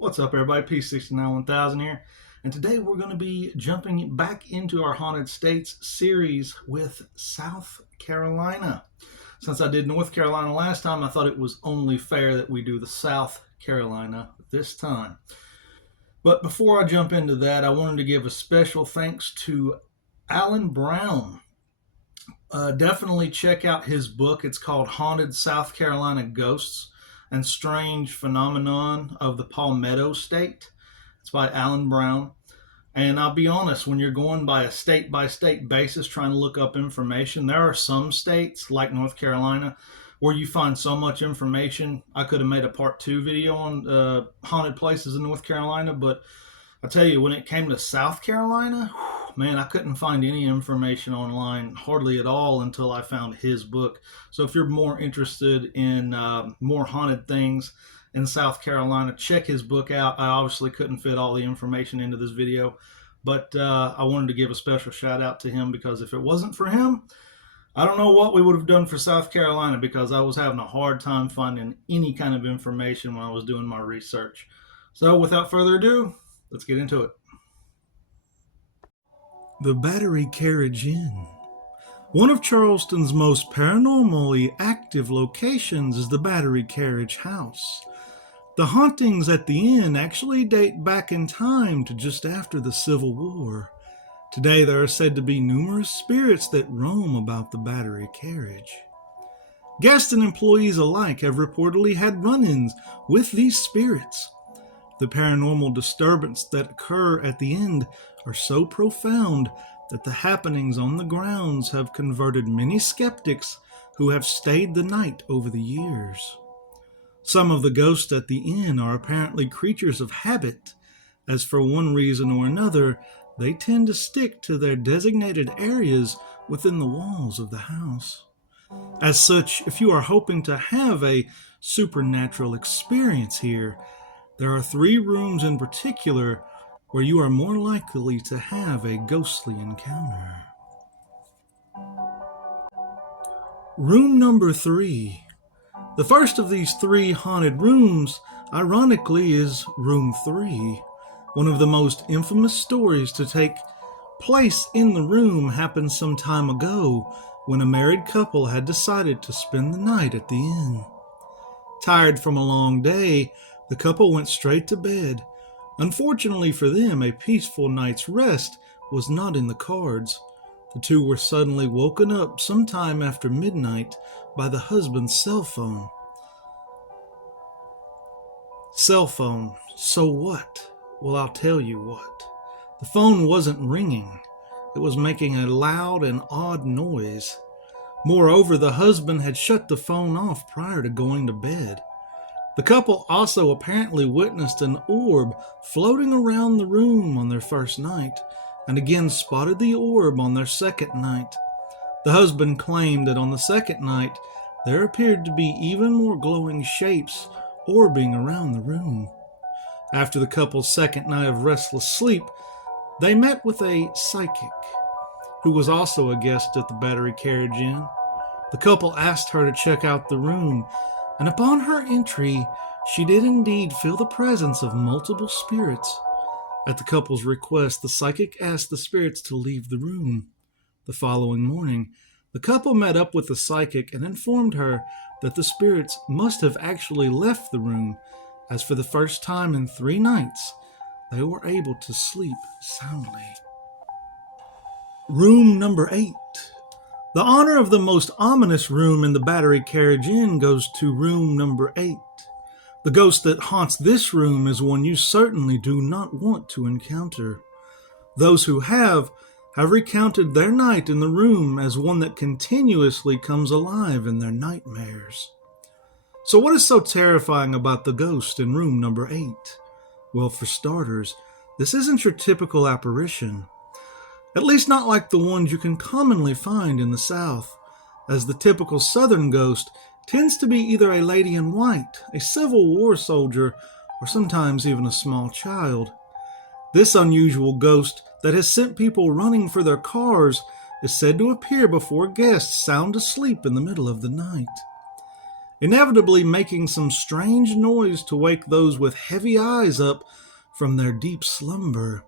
What's up, everybody? P691000 here, and today we're going to be jumping back into our Haunted States series with South Carolina. Since I did North Carolina last time, I thought it was only fair that we do the South Carolina this time. But before I jump into that, I wanted to give a special thanks to Alan Brown. Definitely check out his book. It's called Haunted South Carolina Ghosts and Strange Phenomenon of the Palmetto State. It's by Alan Brown. And I'll be honest, when you're going by a state by state basis trying to look up information, there are some states like North Carolina where you find so much information. I could have made a part two video on haunted places in North Carolina, but I tell you, when it came to South Carolina, man, I couldn't find any information online, hardly at all, until I found his book. So if you're more interested in more haunted things in South Carolina, check his book out. I obviously couldn't fit all the information into this video, but I wanted to give a special shout out to him, because if it wasn't for him, I don't know what we would have done for South Carolina, because I was having a hard time finding any kind of information when I was doing my research. So without further ado, let's get into it. The Battery Carriage Inn. One of Charleston's most paranormally active locations is the Battery Carriage House. The hauntings at the inn actually date back in time to just after the Civil War. Today there are said to be numerous spirits that roam about the Battery Carriage. Guests and employees alike have reportedly had run-ins with these spirits. The paranormal disturbance that occur at the end are so profound that the happenings on the grounds have converted many skeptics who have stayed the night over the years. Some of the ghosts at the inn are apparently creatures of habit, as for one reason or another, they tend to stick to their designated areas within the walls of the house. As such, if you are hoping to have a supernatural experience here, there are 3 rooms in particular where you are more likely to have a ghostly encounter. Room number 3. The first of these 3 haunted rooms, ironically, is Room 3. One of the most infamous stories to take place in the room happened some time ago when a married couple had decided to spend the night at the inn. Tired from a long day, the couple went straight to bed. Unfortunately for them, a peaceful night's rest was not in the cards. The two were suddenly woken up sometime after midnight by the husband's cell phone. Cell phone, so what? Well, I'll tell you what. The phone wasn't ringing. It was making a loud and odd noise. Moreover, the husband had shut the phone off prior to going to bed. The couple also apparently witnessed an orb floating around the room on their first night, and again spotted the orb on their second night. The husband claimed that on the second night, there appeared to be even more glowing shapes orbiting around the room. After the couple's second night of restless sleep, they met with a psychic, who was also a guest at the Battery Carriage Inn. The couple asked her to check out the room, and upon her entry, she did indeed feel the presence of multiple spirits. At the couple's request, the psychic asked the spirits to leave the room. The following morning, the couple met up with the psychic and informed her that the spirits must have actually left the room, as for the first time in 3 nights, they were able to sleep soundly. Room number 8. The honor of the most ominous room in the Battery Carriage Inn goes to room number 8. The ghost that haunts this room is one you certainly do not want to encounter. Those who have recounted their night in the room as one that continuously comes alive in their nightmares. So what is so terrifying about the ghost in room number 8? Well, for starters, this isn't your typical apparition. At least not like the ones you can commonly find in the South, as the typical Southern ghost tends to be either a lady in white, a Civil War soldier, or sometimes even a small child. This unusual ghost that has sent people running for their cars is said to appear before guests sound asleep in the middle of the night. inevitably making some strange noise to wake those with heavy eyes up from their deep slumber.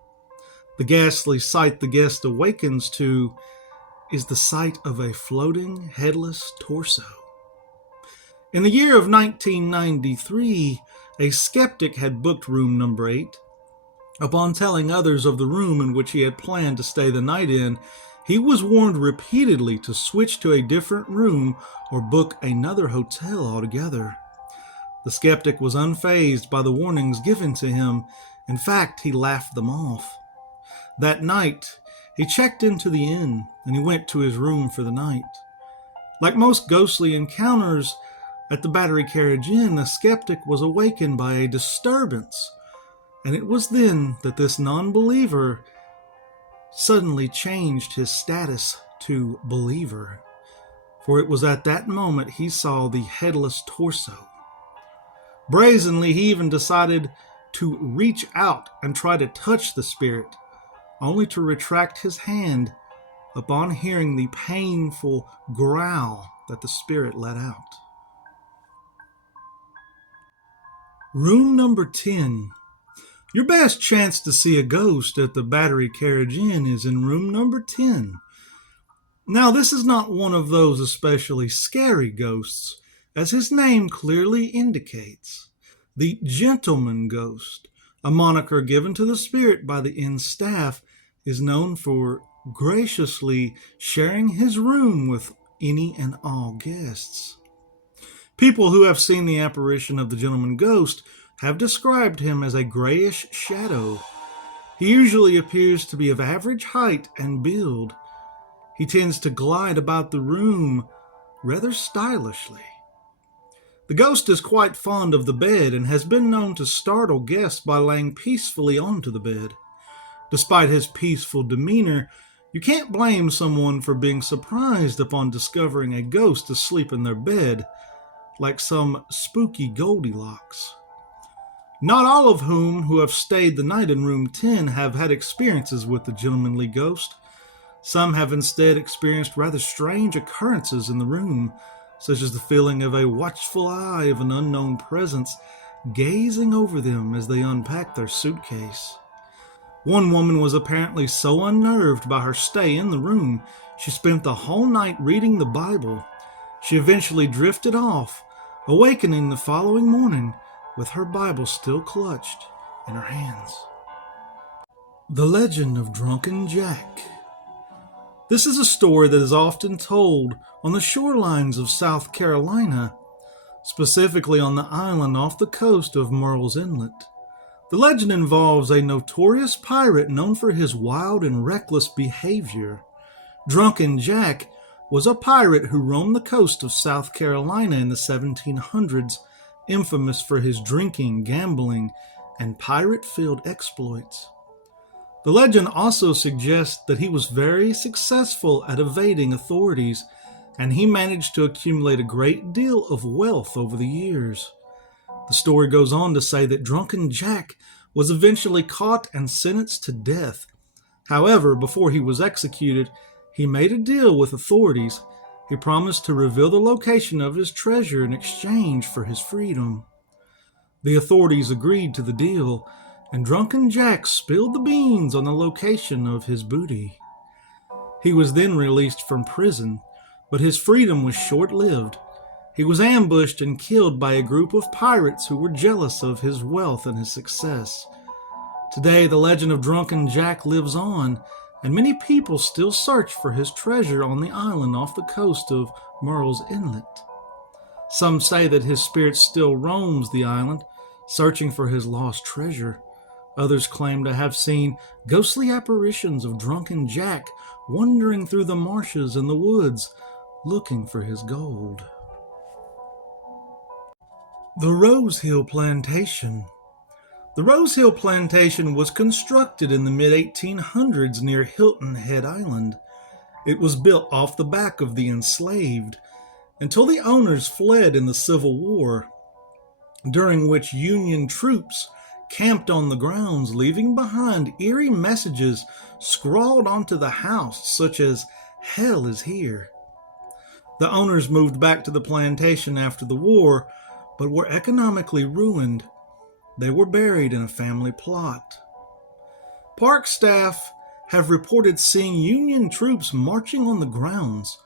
The ghastly sight the guest awakens to is the sight of a floating, headless torso. In the year of 1993, a skeptic had booked room number 8. Upon telling others of the room in which he had planned to stay the night in, he was warned repeatedly to switch to a different room or book another hotel altogether. The skeptic was unfazed by the warnings given to him. In fact, he laughed them off. That night, he checked into the inn and he went to his room for the night. Like most ghostly encounters at the Battery Carriage Inn, the skeptic was awakened by a disturbance, and it was then that this non-believer suddenly changed his status to believer, for it was at that moment he saw the headless torso. Brazenly, he even decided to reach out and try to touch the spirit, only to retract his hand upon hearing the painful growl that the spirit let out. Room number 10. Your best chance to see a ghost at the Battery Carriage Inn is in room number 10. Now, this is not one of those especially scary ghosts, as his name clearly indicates. The Gentleman Ghost, a moniker given to the spirit by the inn staff, is known for graciously sharing his room with any and all guests. People who have seen the apparition of the Gentleman Ghost have described him as a grayish shadow. He usually appears to be of average height and build. He tends to glide about the room rather stylishly. The ghost is quite fond of the bed and has been known to startle guests by laying peacefully onto the bed. Despite his peaceful demeanor, you can't blame someone for being surprised upon discovering a ghost asleep in their bed, like some spooky Goldilocks. Not all of whom who have stayed the night in room 10 have had experiences with the gentlemanly ghost. Some have instead experienced rather strange occurrences in the room, such as the feeling of a watchful eye of an unknown presence gazing over them as they unpack their suitcase. One woman was apparently so unnerved by her stay in the room, she spent the whole night reading the Bible. She eventually drifted off, awakening the following morning with her Bible still clutched in her hands. The Legend of Drunken Jack. This is a story that is often told on the shorelines of South Carolina, specifically on the island off the coast of Murrells Inlet. The legend involves a notorious pirate known for his wild and reckless behavior. Drunken Jack was a pirate who roamed the coast of South Carolina in the 1700s, infamous for his drinking, gambling, and pirate-filled exploits. The legend also suggests that he was very successful at evading authorities, and he managed to accumulate a great deal of wealth over the years. The story goes on to say that Drunken Jack was eventually caught and sentenced to death. However, before he was executed, he made a deal with authorities. He promised to reveal the location of his treasure in exchange for his freedom. The authorities agreed to the deal, and Drunken Jack spilled the beans on the location of his booty. He was then released from prison, but his freedom was short-lived. He was ambushed and killed by a group of pirates who were jealous of his wealth and his success. Today, the legend of Drunken Jack lives on, and many people still search for his treasure on the island off the coast of Murrells Inlet. Some say that his spirit still roams the island, searching for his lost treasure. Others claim to have seen ghostly apparitions of Drunken Jack wandering through the marshes and the woods, looking for his gold. The Rose Hill Plantation. The Rose Hill Plantation was constructed in the mid-1800s near Hilton Head Island. It was built off the back of the enslaved, until the owners fled in the Civil War, during which Union troops camped on the grounds, leaving behind eerie messages scrawled onto the house, such as, "Hell is here." The owners moved back to the plantation after the war, but were economically ruined. They were buried in a family plot. Park staff have reported seeing Union troops marching on the grounds,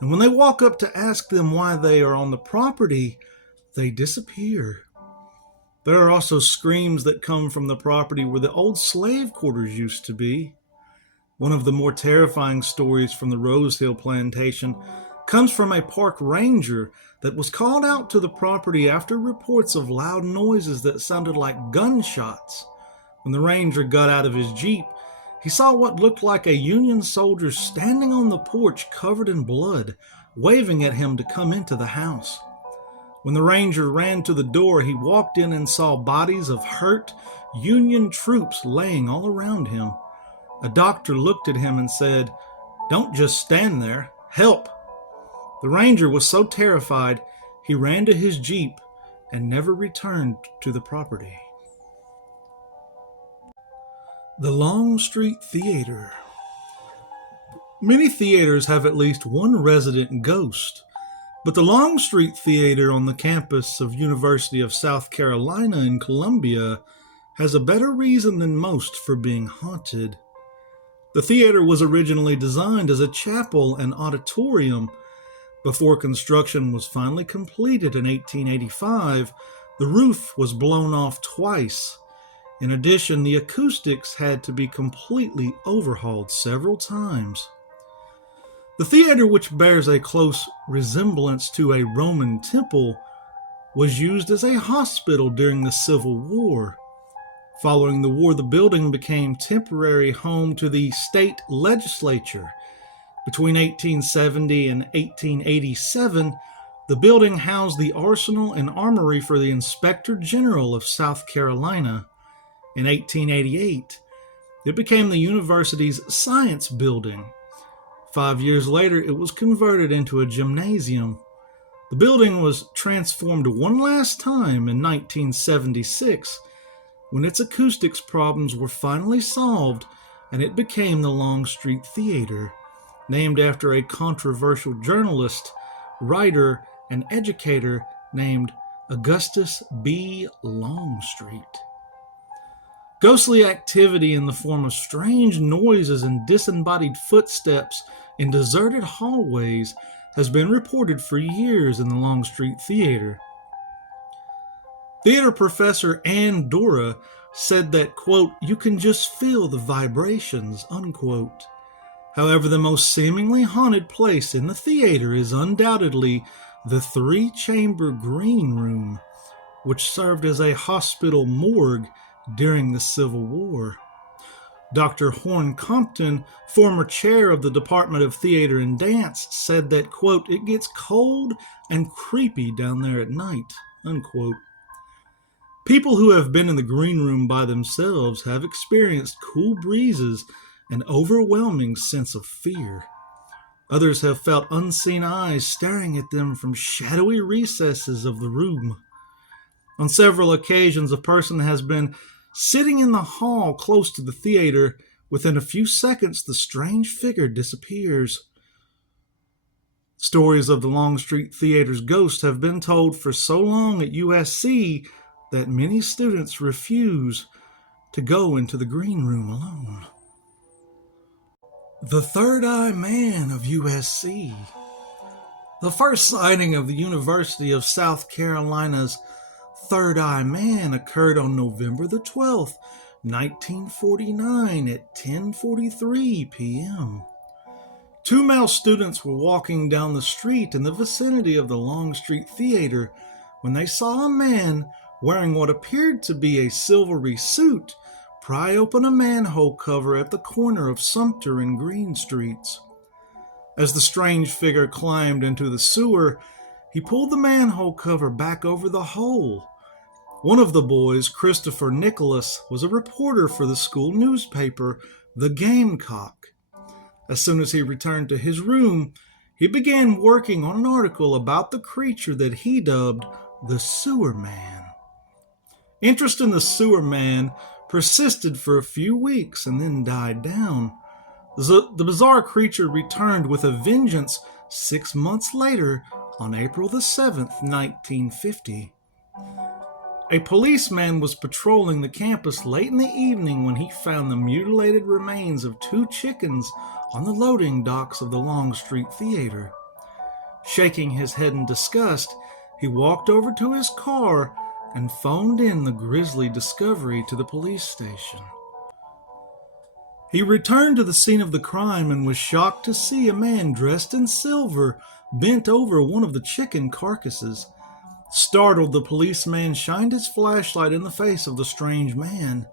and when they walk up to ask them why they are on the property, they disappear. There are also screams that come from the property where the old slave quarters used to be. One of the more terrifying stories from the Rose Hill plantation comes from a park ranger that was called out to the property after reports of loud noises that sounded like gunshots. When the ranger got out of his Jeep, he saw what looked like a Union soldier standing on the porch covered in blood, waving at him to come into the house. When the ranger ran to the door, he walked in and saw bodies of hurt Union troops laying all around him. A doctor looked at him and said, "Don't just stand there, help." The ranger was so terrified, he ran to his Jeep and never returned to the property. The Longstreet Theater. Many theaters have at least one resident ghost, but the Longstreet Theater on the campus of University of South Carolina in Columbia has a better reason than most for being haunted. The theater was originally designed as a chapel and auditorium. Before construction was finally completed in 1885, the roof was blown off twice. In addition, the acoustics had to be completely overhauled several times. The theater, which bears a close resemblance to a Roman temple, was used as a hospital during the Civil War. Following the war, the building became temporary home to the state legislature. Between 1870 and 1887, the building housed the arsenal and armory for the Inspector General of South Carolina. In 1888, it became the university's science building. 5 years later, it was converted into a gymnasium. The building was transformed one last time in 1976, when its acoustics problems were finally solved, and it became the Longstreet Theater, named after a controversial journalist, writer, and educator named Augustus B. Longstreet. Ghostly activity in the form of strange noises and disembodied footsteps in deserted hallways has been reported for years in the Longstreet Theater. Theater professor Ann Dora said that, quote, "You can just feel the vibrations," unquote. However, the most seemingly haunted place in the theater is undoubtedly the three-chamber green room, which served as a hospital morgue during the Civil War. Dr. Horn Compton, former chair of the Department of Theater and Dance, said that, quote, "It gets cold and creepy down there at night," unquote. People who have been in the green room by themselves have experienced cool breezes and overwhelming sense of fear. Others have felt unseen eyes staring at them from shadowy recesses of the room. On several occasions, a person has been sitting in the hall close to the theater. Within a few seconds, the strange figure disappears. Stories of the Longstreet Theater's ghost have been told for so long at USC that many students refuse to go into the green room alone. The Third Eye Man of USC. The first sighting of the University of South Carolina's Third Eye Man occurred on November the 12th, 1949 at 10:43 p.m. Two male students were walking down the street in the vicinity of the Longstreet Theater when they saw a man wearing what appeared to be a silvery suit pry open a manhole cover at the corner of Sumter and Green Streets. As the strange figure climbed into the sewer, he pulled the manhole cover back over the hole. One of the boys, Christopher Nicholas, was a reporter for the school newspaper, The Gamecock. As soon as he returned to his room, he began working on an article about the creature that he dubbed the Sewer Man. Interest in the Sewer Man persisted for a few weeks and then died down. The bizarre creature returned with a vengeance 6 months later, on April the 7th, 1950. A policeman was patrolling the campus late in the evening when he found the mutilated remains of 2 chickens on the loading docks of the Longstreet Theater. Shaking his head in disgust, he walked over to his car and phoned in the grisly discovery to the police station. He returned to the scene of the crime and was shocked to see a man dressed in silver bent over one of the chicken carcasses. Startled, the policeman shined his flashlight in the face of the strange man.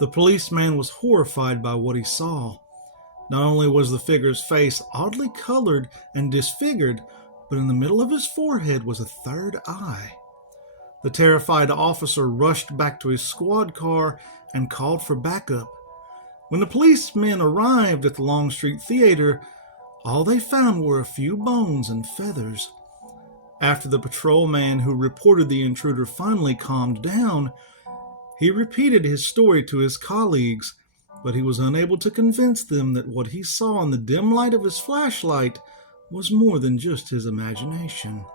The policeman was horrified by what he saw. Not only was the figure's face oddly colored and disfigured, but in the middle of his forehead was a third eye. The terrified officer rushed back to his squad car and called for backup. When the policemen arrived at the Longstreet Theater, all they found were a few bones and feathers. After the patrolman who reported the intruder finally calmed down, he repeated his story to his colleagues, but he was unable to convince them that what he saw in the dim light of his flashlight was more than just his imagination.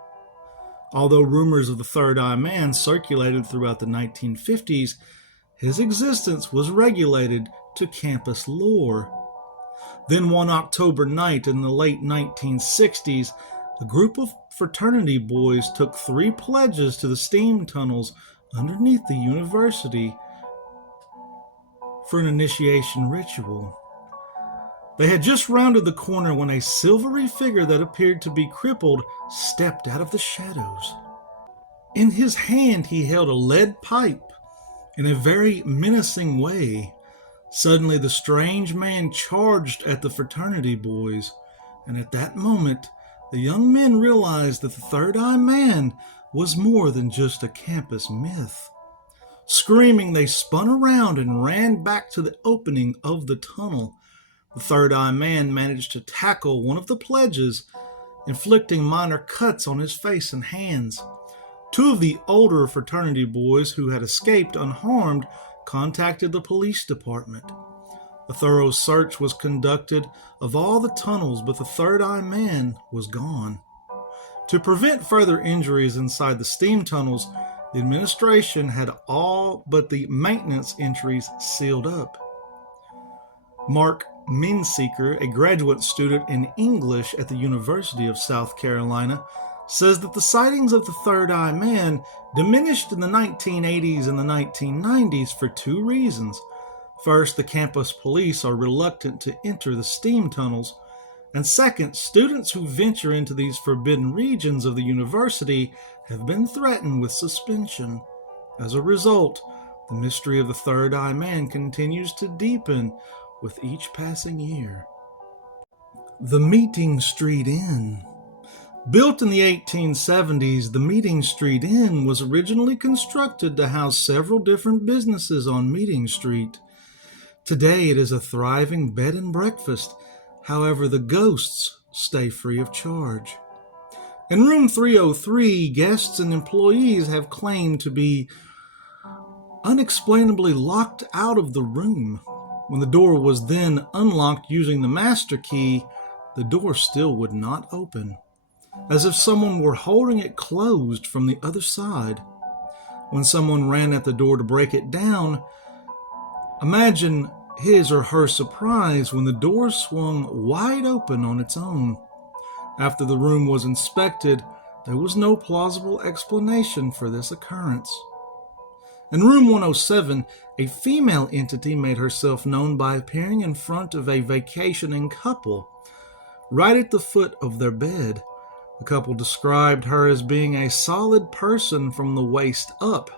Although rumors of the Third Eye Man circulated throughout the 1950s, his existence was regulated to campus lore. Then one October night in the late 1960s, a group of fraternity boys took 3 pledges to the steam tunnels underneath the university for an initiation ritual. They had just rounded the corner when a silvery figure that appeared to be crippled stepped out of the shadows. In his hand he held a lead pipe in a very menacing way. Suddenly the strange man charged at the fraternity boys, and at that moment the young men realized that the Third Eye Man was more than just a campus myth. Screaming, they spun around and ran back to the opening of the tunnel. The Third Eye Man managed to tackle one of the pledges, inflicting minor cuts on his face and hands. 2 of the older fraternity boys who had escaped unharmed contacted the police department. A thorough search was conducted of all the tunnels, but the Third Eye Man was gone. To prevent further injuries inside the steam tunnels, the administration had all but the maintenance entries sealed up. Mark Minseeker, a graduate student in English at the University of South Carolina, says that the sightings of the Third Eye Man diminished in the 1980s and the 1990s for 2 reasons. First, the campus police are reluctant to enter the steam tunnels, and second, students who venture into these forbidden regions of the university have been threatened with suspension. As a result, the mystery of the Third Eye Man continues to deepen with each passing year. The Meeting Street Inn. Built in the 1870s, the Meeting Street Inn was originally constructed to house several different businesses on Meeting Street. Today it is a thriving bed and breakfast. However, the ghosts stay free of charge. In room 303, guests and employees have claimed to be unexplainably locked out of the room. When the door was then unlocked using the master key, the door still would not open, as if someone were holding it closed from the other side. When someone ran at the door to break it down, imagine his or her surprise when the door swung wide open on its own. After the room was inspected, there was no plausible explanation for this occurrence. In room 107, a female entity made herself known by appearing in front of a vacationing couple, right at the foot of their bed. The couple described her as being a solid person from the waist up.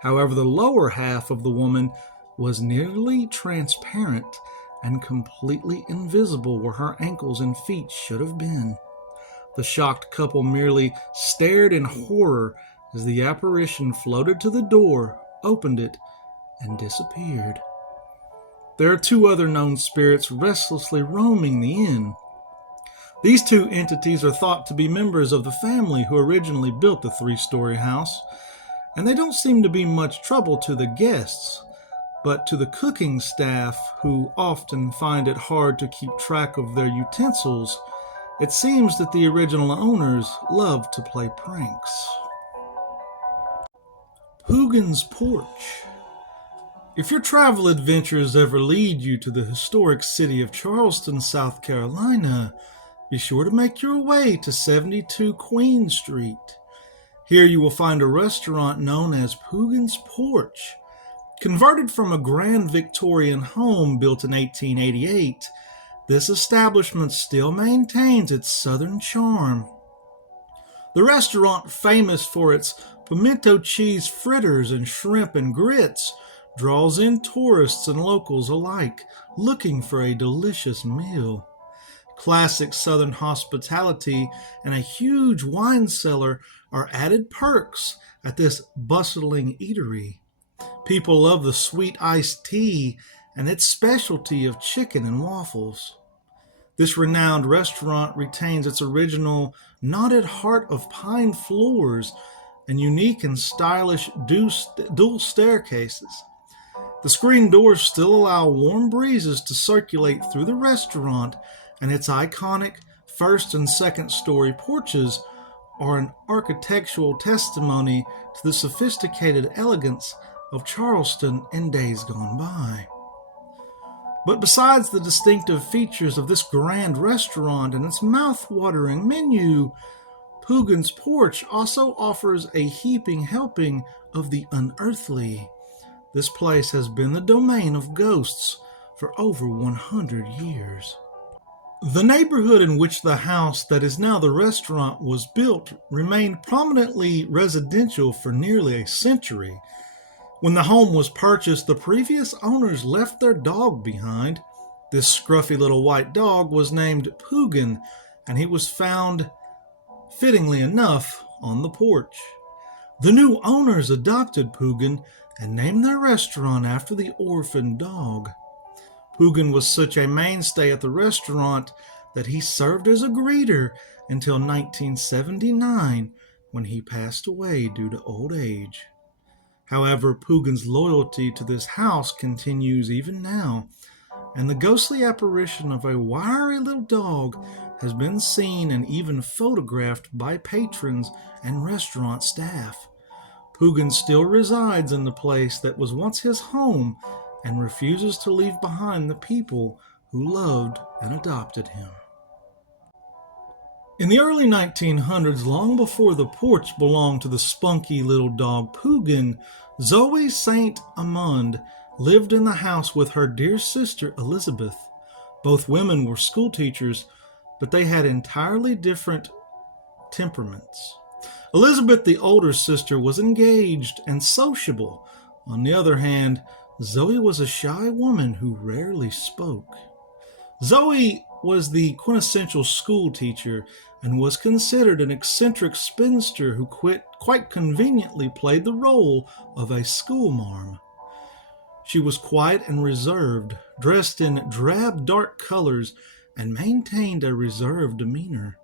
However, the lower half of the woman was nearly transparent and completely invisible where her ankles and feet should have been. The shocked couple merely stared in horror as the apparition floated to the door, opened it, and disappeared. There are 2 other known spirits restlessly roaming the inn. These 2 entities are thought to be members of the family who originally built the 3-story house, and they don't seem to be much trouble to the guests, but to the cooking staff, who often find it hard to keep track of their utensils It seems that the original owners loved to play pranks. Poogan's Porch. If your travel adventures ever lead you to the historic city of Charleston, South Carolina, be sure to make your way to 72 Queen Street. Here you will find a restaurant known as Poogan's Porch. Converted from a grand Victorian home built in 1888, this establishment still maintains its southern charm. The restaurant, famous for its pimento cheese fritters and shrimp and grits, draws in tourists and locals alike looking for a delicious meal. Classic Southern hospitality and a huge wine cellar are added perks at this bustling eatery. People love the sweet iced tea and its specialty of chicken and waffles. This renowned restaurant retains its original knotted heart of pine floors and unique and stylish dual staircases. The screen doors still allow warm breezes to circulate through the restaurant, and its iconic first and second story porches are an architectural testimony to the sophisticated elegance of Charleston in days gone by. But besides the distinctive features of this grand restaurant and its mouth-watering menu, Poogan's Porch also offers a heaping helping of the unearthly. This place has been the domain of ghosts for over 100 years. The neighborhood in which the house that is now the restaurant was built remained prominently residential for nearly a century. When the home was purchased, the previous owners left their dog behind. This scruffy little white dog was named Poogan, and he was found, fittingly enough, on the porch. The new owners adopted Poogan and named their restaurant after the orphaned dog. Poogan was such a mainstay at the restaurant that he served as a greeter until 1979, when he passed away due to old age. However, Poogan's loyalty to this house continues even now, and the ghostly apparition of a wiry little dog has been seen and even photographed by patrons and restaurant staff. Poogan still resides in the place that was once his home and refuses to leave behind the people who loved and adopted him. In the early 1900s, long before the porch belonged to the spunky little dog Poogan, Zoe St. Amand lived in the house with her dear sister Elizabeth. Both women were school teachers, but they had entirely different temperaments. Elizabeth, the older sister, was engaged and sociable. On the other hand, Zoe was a shy woman who rarely spoke. Zoe was the quintessential school teacher and was considered an eccentric spinster who quite conveniently played the role of a schoolmarm. She was quiet and reserved, dressed in drab dark colors, and maintained a reserved demeanor.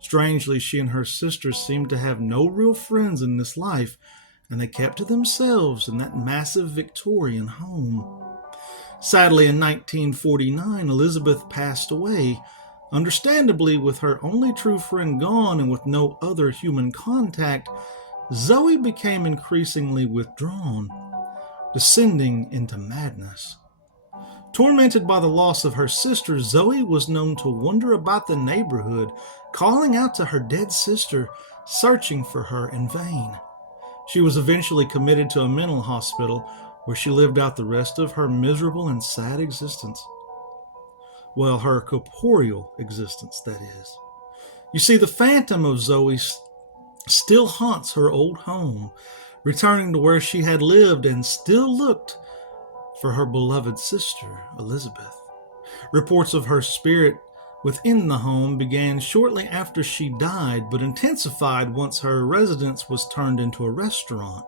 Strangely, she and her sister seemed to have no real friends in this life, and they kept to themselves in that massive Victorian home. Sadly, in 1949, Elizabeth passed away. Understandably, with her only true friend gone and with no other human contact, Zoe became increasingly withdrawn, descending into madness. Tormented by the loss of her sister, Zoe was known to wander about the neighborhood, calling out to her dead sister, searching for her in vain. She was eventually committed to a mental hospital where she lived out the rest of her miserable and sad existence. Well, her corporeal existence, that is. You see, the phantom of Zoe still haunts her old home, returning to where she had lived and still looked for her beloved sister, Elizabeth. Reports of her spirit within the home began shortly after she died, but intensified once her residence was turned into a restaurant.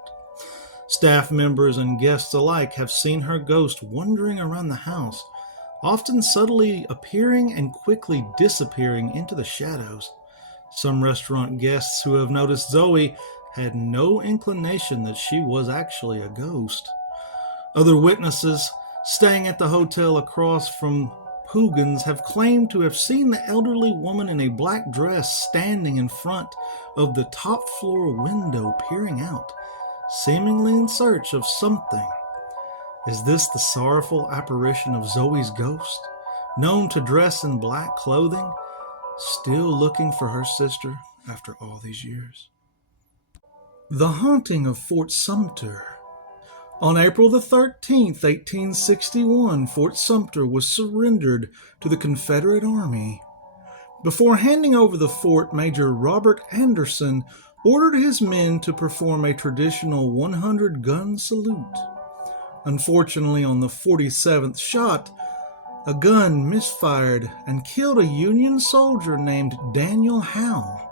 Staff members and guests alike have seen her ghost wandering around the house, often subtly appearing and quickly disappearing into the shadows. Some restaurant guests who have noticed Zoe had no inclination that she was actually a ghost. Other witnesses staying at the hotel across from Hoogans have claimed to have seen the elderly woman in a black dress standing in front of the top floor window peering out, seemingly in search of something. Is this the sorrowful apparition of Zoe's ghost, known to dress in black clothing, still looking for her sister after all these years? The Haunting of Fort Sumter. On April the 13th, 1861, Fort Sumter was surrendered to the Confederate Army. Before handing over the fort, Major Robert Anderson ordered his men to perform a traditional 100-gun salute. Unfortunately, on the 47th shot, a gun misfired and killed a Union soldier named Daniel Howe.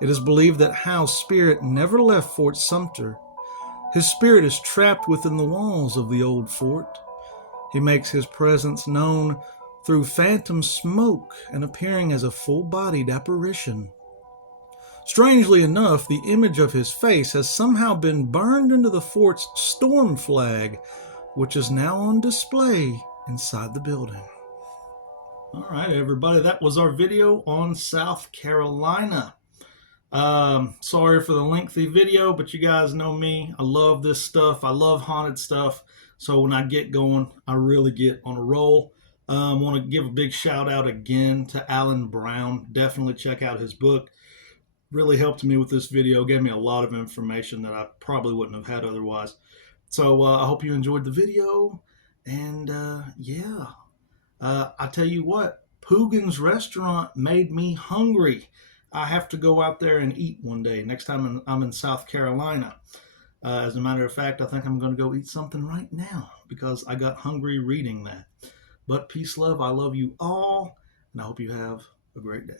It is believed that Howe's spirit never left Fort Sumter. His spirit is trapped within the walls of the old fort. He makes his presence known through phantom smoke and appearing as a full-bodied apparition. Strangely enough, the image of his face has somehow been burned into the fort's storm flag, which is now on display inside the building. All right, everybody, that was our video on South Carolina. Sorry for the lengthy video, but you guys know me. I love this stuff. I love haunted stuff. So when I get going, I really get on a roll. I want to give a big shout out again to Alan Brown. Definitely check out his book. Really helped me with this video. Gave me a lot of information that I probably wouldn't have had otherwise. So I hope you enjoyed the video. And yeah, I tell you what, Poogan's Restaurant made me hungry. I have to go out there and eat one day. Next time I'm in South Carolina. As a matter of fact, I think I'm going to go eat something right now because I got hungry reading that. But peace, love. I love you all, and I hope you have a great day.